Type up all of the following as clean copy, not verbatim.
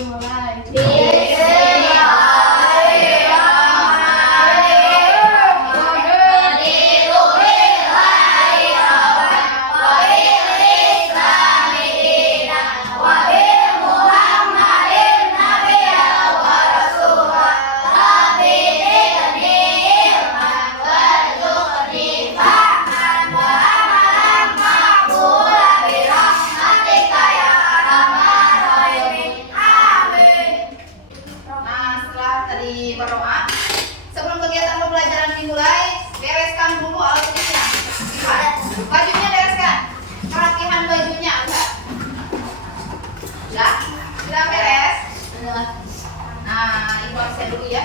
dimulai. Berdoa. Sebelum kegiatan pembelajaran dimulai, bereskan dulu alat tulisnya. Bajunya bereskan. Kerapihan bajunya enggak? Ya, sudah beres. Nah, ibu absen dulu ya.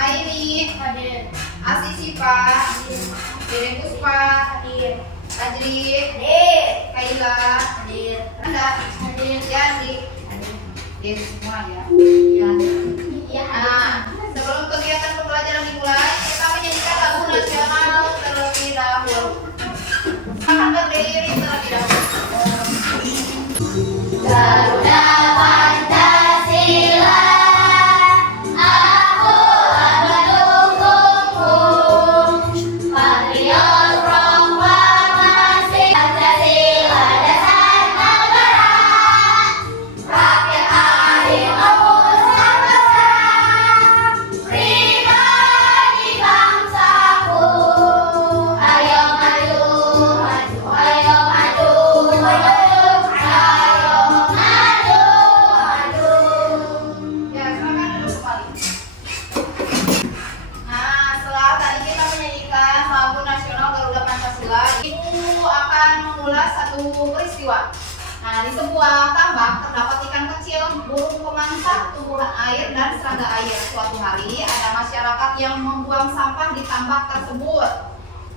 Aini, Hadir. Asi Sipa, Dede Puspa, Hadir. Tajri, Hadir. Kaila, Hadir. Randa, Hadir. Yandi, hadir semua ya. Iya. Nah, sebelum kegiatan pembelajaran dimulai, kita menyanyikan lagu nasional terlebih dahulu. Akan berdiri terlebih dahulu. Garuda Pancasila, akulah pendukungmu. Patriot proklamasi Pancasila dasar negara. Rakyat adil memutuskan bangsa, pribadi bangsaku. Ayo maju, maju, ayo maju, maju. Ya, silakan duduk kembali. Nah, setelah tadi kita menyanyikan lagu nasional Garuda Pancasila, Ibu akan mengulas satu peristiwa. Nah, di sebuah tambak terdapat ikan kecil, burung pemangsa, tumbuhan air, dan serangga air. Suatu hari ada masyarakat yang membuang sampah di tambak tersebut.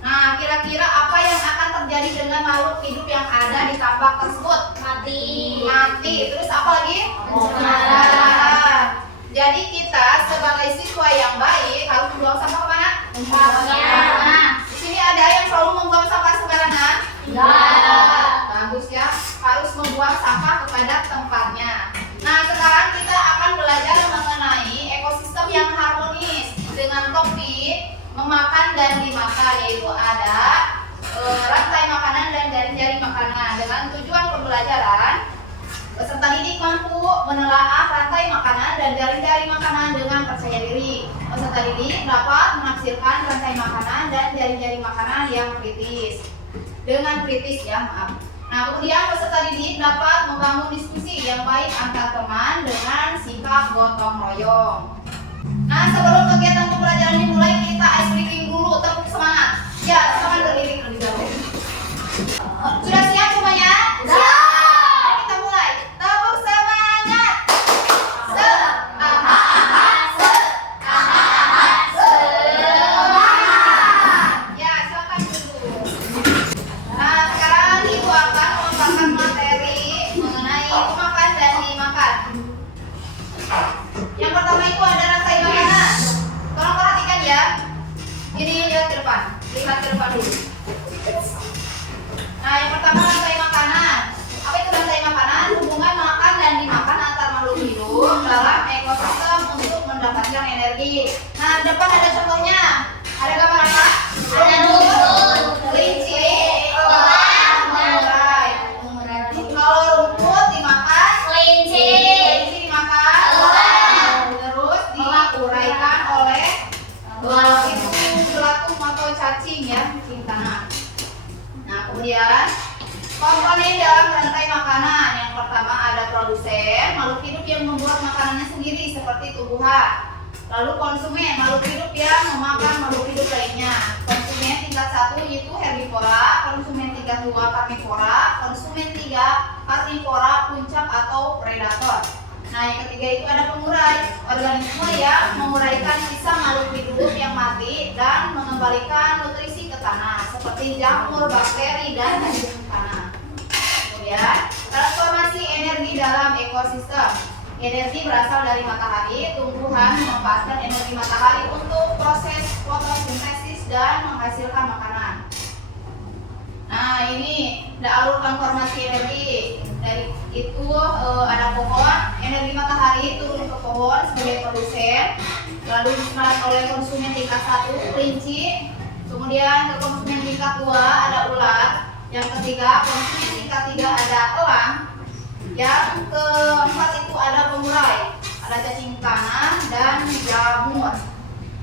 Nah, kira-kira apa yang akan terjadi dengan makhluk hidup yang ada di tambak tersebut? Mati. Terus apa lagi? Pencemaran. Jadi kita sebagai siswa yang baik harus membuang sampah kemana? Nah, Di sini ada yang selalu membuang sampah sembarangan? Bagus ya, harus membuang sampah kepada tempatnya. Nah, sekarang kita akan belajar mengenai ekosistem yang harmonis dengan topik memakan dan dimakan, yaitu ada rantai makanan dan jaring-jaring makanan. Dengan tujuan pembelajaran, peserta didik mampu menelaah rantai makanan dan jaring-jaring makanan dengan percaya diri. Peserta didik dapat menafsirkan rantai makanan dan jaring-jaring makanan yang kritis. Dengan kritis ya, maaf. Nah, kemudian peserta didik dapat membangun diskusi yang baik antar teman dengan sikap gotong royong. Nah, sebelum kegiatan pembelajaran dimulai, kita ice breaking dulu, tepuk semangat. Ya, silakan berdiri terlebih dahulu. Sudah siap semuanya? Siap. Kita mulai. Tepuk semangat. Ya, silakan duduk. Nah, sekarang Ibu akan memaparkan materi mengenai makan dan dimakan. Yang pertama itu ada rantai makanan. Tolong perhatikan ya. Ini lihat ke depan. Lihat ke depan dulu. Nah, yang pertama rantai makanan. Apa itu rantai makanan? Hubungan makan dan dimakan antar makhluk hidup dalam ekosistem untuk mendapatkan energi. Nah, di depan ada contohnya. Ada gambar apa? Ada rumput, kelinci, elang, murai. Kalau rumput dimakan, kelinci, kelinci dimakan, elang. terus diuraikan oleh itu belatung atau cacing ya di tanah. Nah, kemudian komponen dalam rantai makanan yang pertama ada produsen, makhluk hidup yang membuat makanannya sendiri seperti tumbuhan. Lalu konsumen, makhluk hidup yang memakan makhluk hidup lainnya. Konsumen tingkat 1 yaitu herbivora, konsumen tingkat 2 karnivora, konsumen 3 karnivora puncak atau predator. Nah, yang ketiga itu ada pengurai, organisme yang menguraikan sisa makhluk hidup yang mati dan mengembalikan nutrisi ke tanah seperti jamur, bakteri, dan racun tanah. Kemudian, transformasi energi dalam ekosistem. Energi berasal dari matahari, tumbuhan memanfaatkan energi matahari untuk proses fotosintesis dan menghasilkan makanan. Nah, Nah, ini alur transformasi energi. Dari itu ada pohon, energi matahari turun ke pohon sebagai produsen, lalu diserap oleh konsumen tingkat 1 kelinci, kemudian ke konsumen tingkat 2 ada ular, yang ketiga konsumen tingkat 3 ada elang, yang keempat itu ada pengurai, ada cacing tanah dan jamur.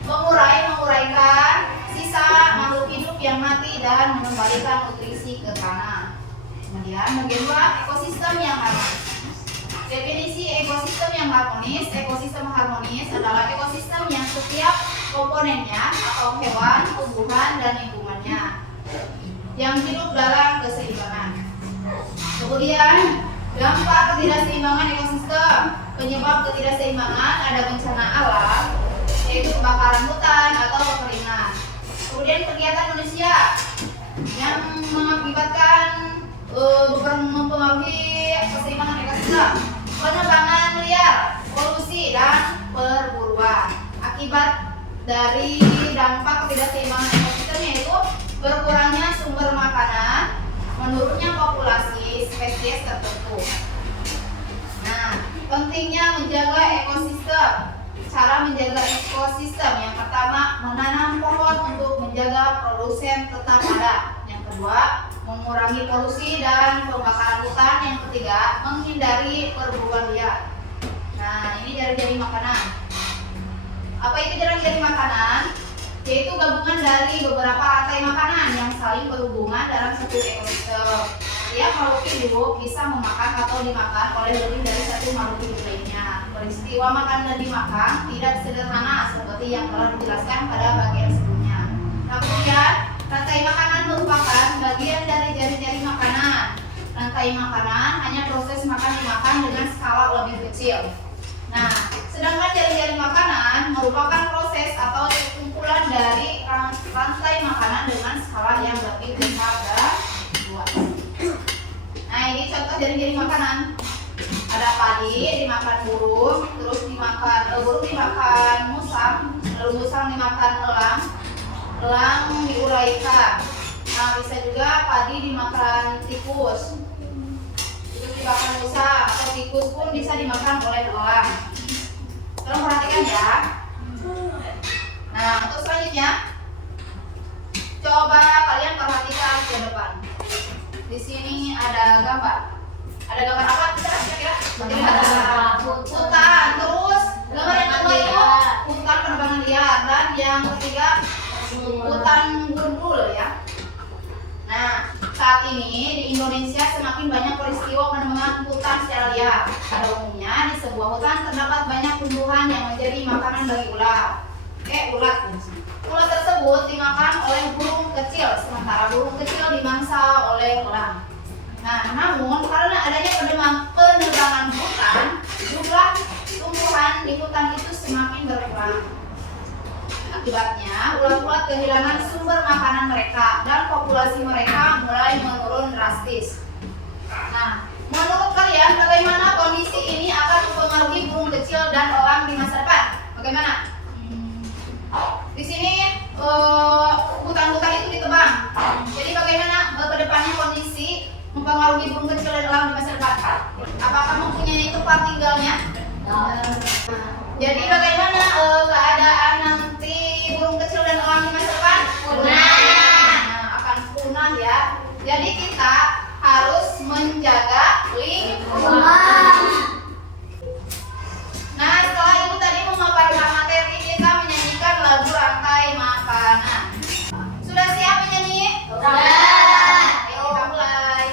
Pengurai menguraikan sisa makhluk hidup yang mati dan mengembalikan nutrisi ke tanah. Kemudian bagian 2, ekosistem yang harmonis. Definisi ekosistem yang harmonis. Ekosistem harmonis adalah ekosistem yang setiap komponennya atau hewan, tumbuhan, dan lingkungannya yang hidup dalam keseimbangan. Kemudian dampak ketidakseimbangan ekosistem. Penyebab ketidakseimbangan ada bencana alam, yaitu kebakaran hutan atau kekeringan. Kemudian kegiatan manusia yang mengakibatkan mempengaruhi keseimbangan ekosistem. Penebangan liar, polusi, dan perburuan. Akibat dari dampak ketidakseimbangan ekosistem yaitu berkurangnya sumber makanan, menurunnya populasi spesies tertentu. Nah, pentingnya menjaga ekosistem. Cara menjaga ekosistem, yang pertama menanam pohon untuk menjaga produsen tetap ada. Yang kedua, mengurangi polusi dan pembakaran hutan. Yang ketiga, menghindari perburuan liar. Nah, ini jari-jari makanan. Apa itu jari-jari makanan? Yaitu gabungan dari beberapa rantai makanan yang saling berhubungan dalam satu ekosistem. Setiap makhluk hidup bisa memakan atau dimakan oleh lebih dari satu makhluk hidup lainnya. Peristiwa makan dan dimakan tidak sederhana seperti yang telah dijelaskan pada bagian sebelumnya. Nah, kemudian rantai makanan merupakan bagian dari jari-jari makanan. Rantai makanan hanya proses makan dimakan dengan skala lebih kecil. Nah, sedangkan jari-jari makanan merupakan proses atau kumpulan dari rantai makanan dengan skala yang lebih besar dan luas. Nah, ini contoh jari-jari makanan. Ada padi dimakan burung, terus burung dimakan musang, lalu musang dimakan elang, elang diuraikan. Nah, bisa juga padi dimakan tikus, tikus dimakan musang, atau tikus pun bisa dimakan oleh elang. Tolong perhatikan ya. Nah, untuk selanjutnya, coba kalian perhatikan ke depan. Di sini ada gambar. Ada gambar apa? Kira-kira? Ada hutan. Terus gambar yang kedua itu hutan penebangan liar, dan yang ketiga hutan gundul ya. Nah, saat ini di Indonesia semakin banyak peristiwa penebangan hutan secara liar. Pada umumnya di sebuah hutan terdapat banyak tumbuhan yang menjadi makanan bagi ular. Ulat. Ulat tersebut dimakan oleh burung kecil, sementara burung kecil dimangsa oleh elang. Nah, namun karena adanya penebangan hutan, jumlah tumbuhan di hutan itu semakin berkurang. Akibatnya, ulat-ulat kehilangan sumber makanan mereka dan populasi mereka mulai menurun drastis. Nah, menurut kalian bagaimana kondisi ini akan mempengaruhi burung kecil dan elang di masa depan? Bagaimana? Di sini hutan-hutan itu ditebang. Jadi bagaimana ke depannya kondisi mempengaruhi burung kecil dan elang di masa depan? Apakah mempunyai tempat tinggalnya? Jadi bagaimana keadaan nanti burung kecil dan elang di masa depan? Punah. Nah, akan punah ya. Jadi kita harus menjaga lingkungan. Nah, setelah ibu tadi memaparkan materi, kita menyanyikan lagu rantai makanan. Sudah siap menyanyi? Sudah. Oke, kita mulai.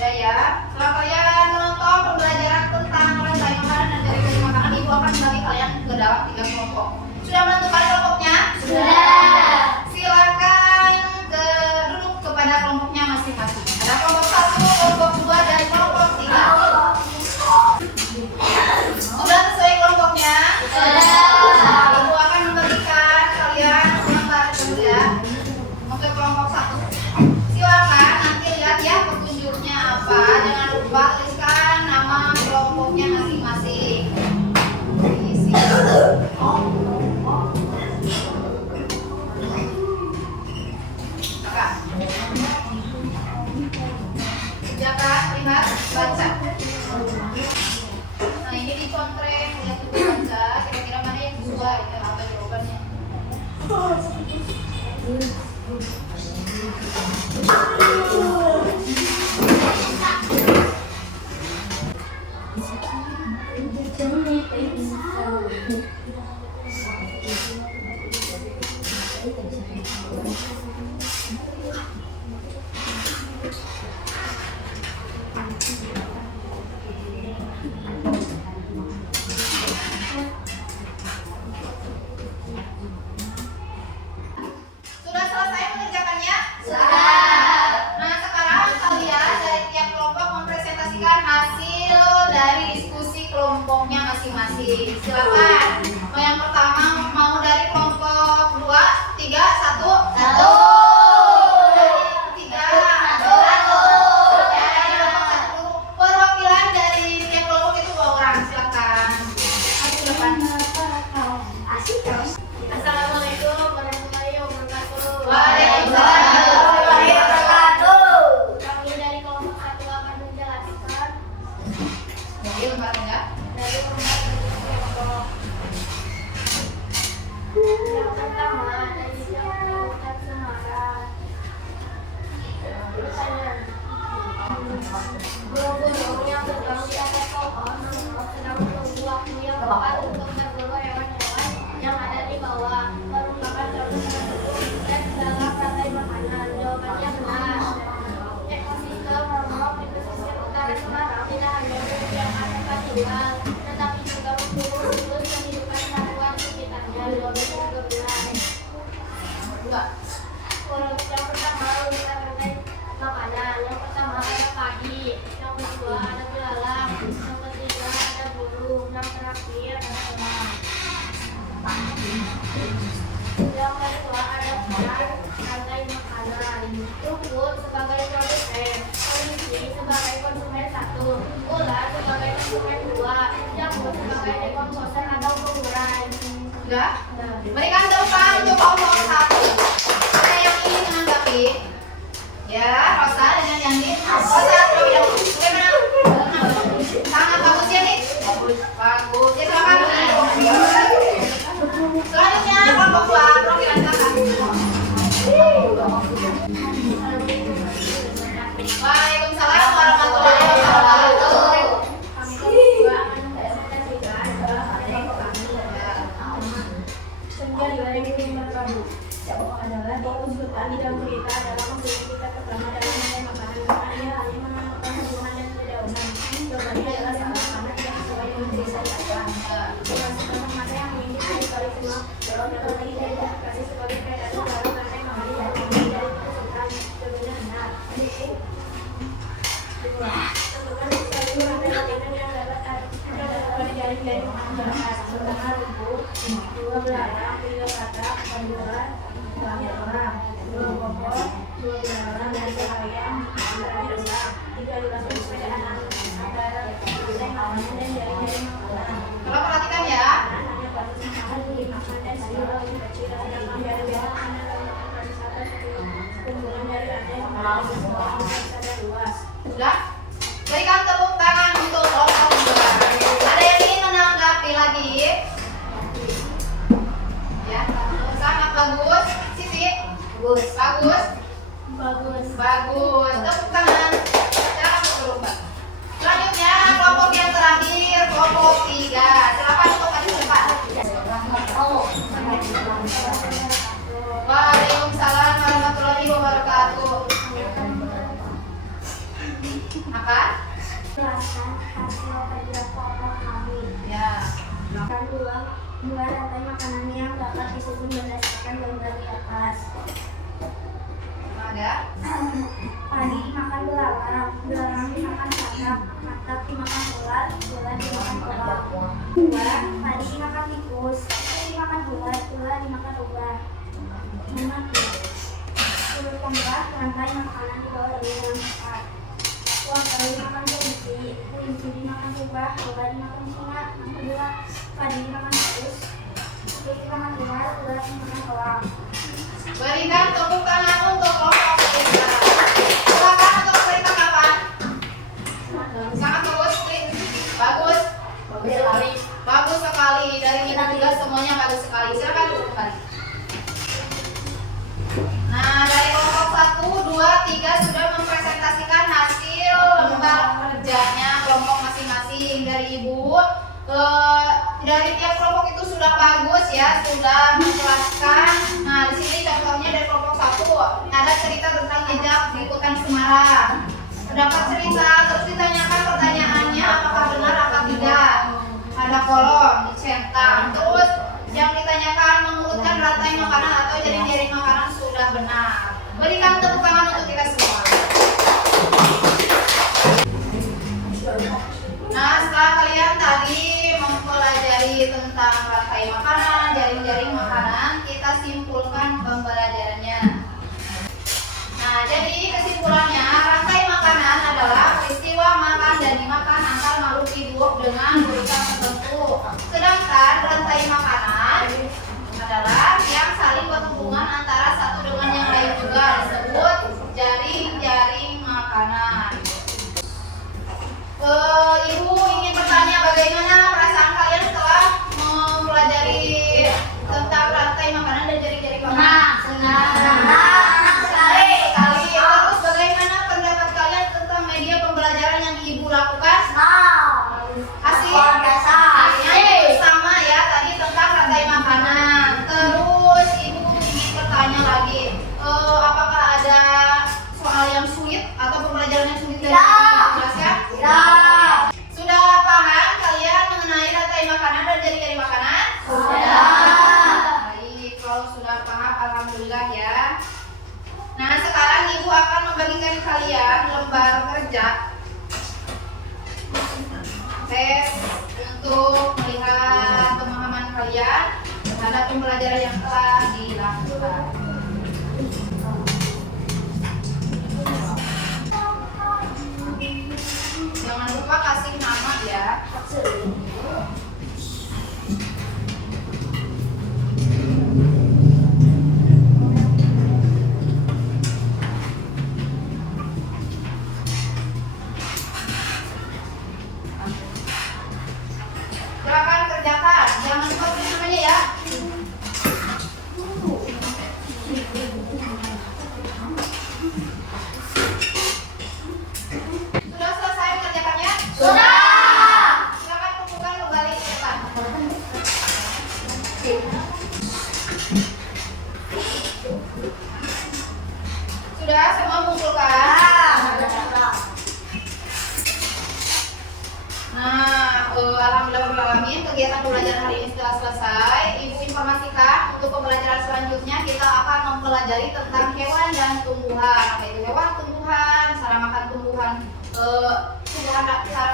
Udah ya. Setelah kalian menonton pembelajaran tentang rantai makanan dan dari makanan, ibu akan membagi kalian ke dalam 3 kelompok. Sudah menentukan kelompoknya? Sudah. Silakan duduk kepada kelompoknya masing-masing. Ada kelompok 1, kelompok 2, dan kelompok 3. Sudah sesuai kelompoknya? Sudah. Ibu akan memberikan kalian sebentar dulu ya. Untuk kelompok 1. Silakan nanti lihat ya petunjuknya apa. Jangan lupa tuliskan nama kelompoknya masing-masing. Isi. Kakak. Silakan lihat, baca. Nah ini dicontreng, lihat dulu baca. Kira-kira mana yang sesuai dan apa jawabannya. Sudah selesai mengerjakannya? Sudah. Nah sekarang kalian dari tiap kelompok mempresentasikan hasil dari diskusi kelompoknya masing-masing. Silakan. Mau yang pertama mau dari kelompok 2, 3, 1. Satu. Dari ketiga. Satu. Ya, dari kelompok 1 dulu. Perwakilan dari tiap kelompok itu 2 orang. Silakan. Maju ke depan. Assalamualaikum warahmatullahi wabarakatuh. Waalaikumsalam warahmatullahi wabarakatuh. Kami dari kelompok 1 akan menjelaskan Jadi lembar enggak? dari kelompok. Yang pertama dari Kabupaten Semarang. Burung-burung yang terbang di atas pohon sedang menunggu waktu yang tepat untuk berburu hewan-hewan yang ada di bawah. Merupakan contoh tersebut dalam rantai makanan. Jawabannya benar. Ekosistem mangrove di pesisir utara Semarang tidak hanya burung yang ada tinggal, tetapi juga mempunyai kehidupan satwa di sekitarnya. Jawabannya juga benar. Dua. Yang pertama urutan rantai makanan. Yang pertama ada padi, yang kedua ada belalang, yang ketiga ada burung, yang terakhir ada elang. Yang kedua ada peran rantai makanan. Rumput sebagai produsen, polisi sebagai konsumen 1, ular sebagai konsumen 2, jamur sebagai dekomposer atau pengurai. Sudah? Nah, Berikan tepuk tangan untuk kelompok 1. Ada yang ingin menanggapi? Ya, Rosa dengan yang ini. Rosa terlebih dahulu. Bagaimana? Sangat bagus ya nih? Bagus. Bagus. Ya silakan. Selanjutnya kelompok 2 perwakilan kakak. Waalaikumsalam warahmatullahi wabarakatuh. kami berdua akan mempresentasikan rantai makanan. Senja 2005 adalah fokus petani dan berita adalah memiliki kita pertama dalam rantai makanan. Hanya menanamkan hubungan dan dedaunan. Jawabannya adalah salah karena tidak sesuai dengan desa saja. Masukkan mata yang ingin diketahui semua. Jawaban lagi identifikasi sebagai predator dalam rantai makanan yang terdiri dari kesulitan. Jawabannya benar. Tentukan satu rantai makanan yang dapat dijaring dari makanan jahat. Pertama rumput, 2 belalang, 3 katak, 4 bulan, terakhir orang, 2 pokok, 2 belalang, dan 2 ayam, terakhir orang, 3 durasi perbedaan antara rantai makanan dan jaring-jaring makanan. Kalau perhatikan ya. Hanya batas makanan dimakan dan segera lebih kecil, sedangkan jaring-jaring makanan dalam makan basis atas kumpulan dari rantai makanan di bawah dan luas. Sudah? Berikan tepuk tangan untuk kelompok 2. terhadap kelompok kami. Ya. Akan dua rantai makanan yang dapat disusun berdasarkan gambar di atas. Ada. Padi dimakan belalang, belalang dimakan kakap, kakap dimakan ular, ular dimakan kelak. Dua, padi dimakan tikus, tikus dimakan ular, ular dimakan ubah. Nomor 10 lembah rantai makanan di bawah ini yang empat. Wortel dimakan kelinci dimakan ubah, ubah dimakan singa. Yang kedua, padi dimakan tikus, tikus dimakan ular, ular dimakan kelak. Berikan tepuk tangan untuk kelompok kita. Silakan untuk memberikan kapan? Sangat bagus, bagus. Bagus sekali. Dari kita juga semuanya bagus sekali. Silakan duduk kembali. Nah, dari kelompok 1, 2, 3 sudah mempresentasikan hasil lembar kerjanya kelompok masing-masing dari Ibu. Dari tiap kelompok itu sudah bagus ya, sudah menjelaskan. Nah, di sini contohnya dari kelompok 1 ada cerita tentang jejak di hutan Semarang. Terdapat cerita, terus ditanyakan pertanyaannya apakah benar apa tidak. Ada kolom dicentang, terus yang ditanyakan mengurutkan rantai makanan atau jaring-jaring makanan sudah benar. Berikan tepuk tangan untuk kita semua. Nah, setelah kalian tadi mempelajari tentang rantai makanan, jaring-jaring makanan, kita simpulkan pembelajarannya. Nah, jadi kesimpulannya, rantai makanan adalah peristiwa makan dan dimakan antar makhluk hidup dengan urutan tertentu. Sedangkan rantai makanan adalah yang saling berhubungan antara satu dengan yang lain juga disebut jaring-jaring makanan. Ibu ingin bertanya bagaimana perasaan kalian setelah mempelajari tentang rantai makanan dan jaring-jaring makanan? Senang sekali. Terus bagaimana pendapat kalian tentang media pembelajaran yang Ibu lakukan? Asik. Sama ya tadi tentang rantai makanan. Terus Ibu ingin bertanya lagi, apakah ada soal yang sulit atau pembelajaran yang sulit dari jelaskan? Sudah paham kalian mengenai rantai makanan dan jaring-jaring makanan? Sudah. Baik, kalau sudah paham alhamdulillah ya. Nah, sekarang Ibu akan membagikan kalian lembar kerja tes untuk melihat pemahaman kalian terhadap pembelajaran yang telah dilakukan. Jangan lupa kasih nama ya. Silakan kerjakan. Jangan lupa tulis namanya ya. Sudah selesai mengerjakannya? Sudah. Silakan kumpulkan kembali ke depan. Sudah semua kumpulkan? Nah, alhamdulillah kegiatan pembelajaran hari ini sudah selesai. Ibu informasikan untuk pembelajaran selanjutnya kita akan mempelajari tentang hewan dan tumbuhan. Apa itu hewan, tumbuhan, cara makan tumbuhan, cara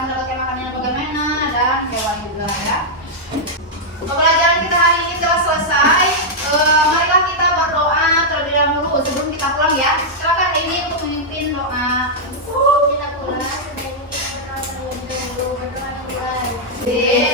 mendapatkan makanannya bagaimana, dan hewan juga ya. Pembelajaran kita hari ini telah selesai. Marilah kita berdoa terlebih dahulu sebelum kita pulang ya. Silakan ini untuk memimpin doa. Kita pulang, sebaiknya kita berdoa terlebih dahulu. Berdoa.